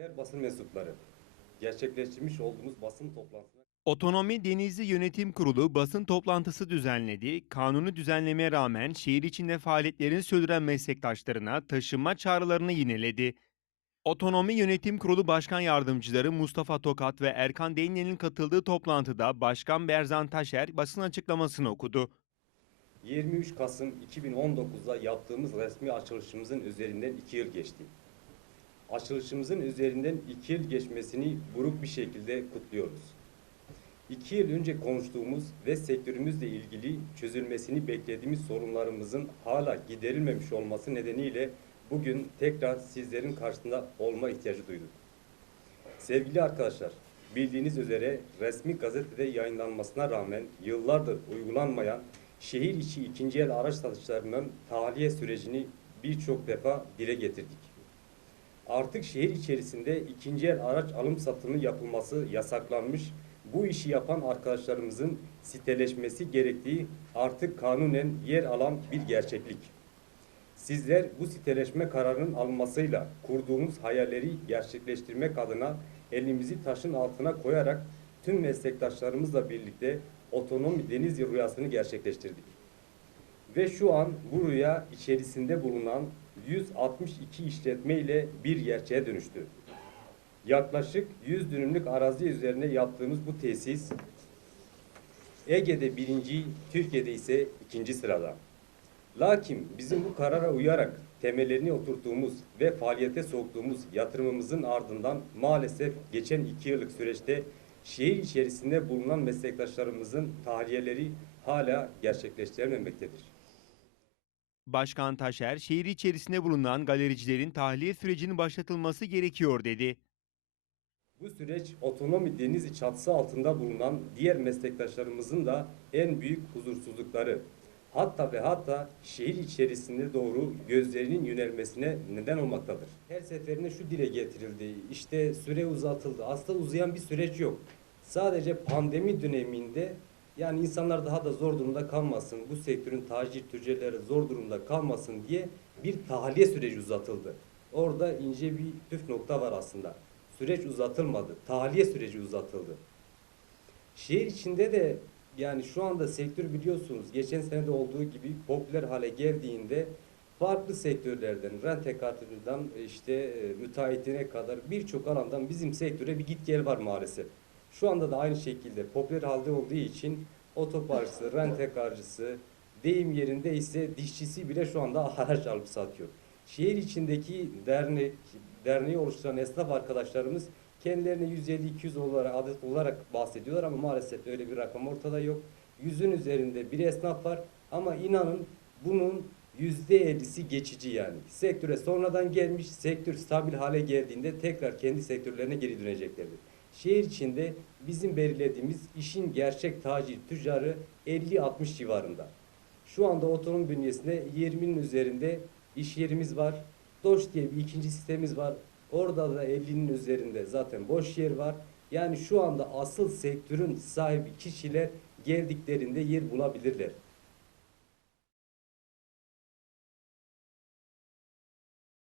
Değer basın mensupları, gerçekleştirmiş olduğumuz basın toplantısına Otonomi Denizli Yönetim Kurulu basın toplantısı düzenledi. Kanunu düzenlemeye rağmen şehir içinde faaliyetlerini sürdüren meslektaşlarına taşınma çağrılarını yineledi. Otonomi Yönetim Kurulu Başkan Yardımcıları Mustafa Tokat ve Erkan Deynel'in katıldığı toplantıda Başkan Berzan Taşer basın açıklamasını okudu. 23 Kasım 2019'da yaptığımız resmi açılışımızın üzerinden 2 yıl geçti. Açılışımızın üzerinden 2 yıl geçmesini buruk bir şekilde kutluyoruz. 2 yıl önce konuştuğumuz ve sektörümüzle ilgili çözülmesini beklediğimiz sorunlarımızın hala giderilmemiş olması nedeniyle bugün tekrar sizlerin karşısında olma ihtiyacı duyduk. Sevgili arkadaşlar, bildiğiniz üzere resmi gazetede yayınlanmasına rağmen yıllardır uygulanmayan şehir içi ikinci el araç satışlarının tahliye sürecini birçok defa dile getirdik. Artık şehir içerisinde ikinci el araç alım satımı yapılması yasaklanmış. Bu işi yapan arkadaşlarımızın siteleşmesi gerektiği artık kanunen yer alan bir gerçeklik. Sizler bu siteleşme kararının alınmasıyla kurduğumuz hayalleri gerçekleştirmek adına elimizi taşın altına koyarak tüm meslektaşlarımızla birlikte otonom Denizli rüyasını gerçekleştirdik. Ve şu an bu rüya içerisinde bulunan 162 işletme ile bir gerçeğe dönüştü. Yaklaşık 100 dönümlük arazi üzerine yaptığımız bu tesis Ege'de birinci, Türkiye'de ise ikinci sırada. Lakin bizim bu karara uyarak temellerini oturttuğumuz ve faaliyete soktuğumuz yatırımımızın ardından maalesef geçen iki yıllık süreçte şehir içerisinde bulunan meslektaşlarımızın tahliyeleri hala gerçekleştirilmemektedir. Başkan Taşer, şehir içerisinde bulunan galericilerin tahliye sürecinin başlatılması gerekiyor dedi. Bu süreç otonomi denizi çatısı altında bulunan diğer meslektaşlarımızın da en büyük huzursuzlukları. Hatta ve hatta şehir içerisinde doğru gözlerinin yönelmesine neden olmaktadır. Her seferinde şu dile getirildi. İşte süre uzatıldı. Aslında uzayan bir süreç yok. Sadece pandemi döneminde yani insanlar daha da zor durumda kalmasın, bu sektörün tacir tüccarları zor durumda kalmasın diye bir tahliye süreci uzatıldı. Orada ince bir püf nokta var aslında. Süreç uzatılmadı. Tahliye süreci uzatıldı. Şehir içinde de yani şu anda sektör biliyorsunuz geçen senede olduğu gibi popüler hale geldiğinde farklı sektörlerden, rentekartından işte e, müteahhitine kadar birçok alandan bizim sektöre bir git gel var maalesef. Şu anda da aynı şekilde popüler halde olduğu için otoparkçısı, rentekarcısı, deyim yerinde ise dişçisi bile şu anda araç alıp satıyor. Şehir içindeki dernek, derneği oluşturan esnaf arkadaşlarımız kendilerini 150-200 olarak adet olarak bahsediyorlar ama maalesef öyle bir rakam ortada yok. Yüzün üzerinde bir esnaf var ama inanın bunun yüzde 50'si geçici yani. Sektöre sonradan gelmiş, sektör stabil hale geldiğinde tekrar kendi sektörlerine geri döneceklerdir. Şehir içinde bizim belirlediğimiz işin gerçek tacir tüccarı 50-60 civarında. Şu anda otonom bünyesinde 20'nin üzerinde iş yerimiz var. Doş diye bir ikinci sitemiz var. Orada da 50'nin üzerinde zaten boş yer var. Yani şu anda asıl sektörün sahibi kişiler geldiklerinde yer bulabilirler.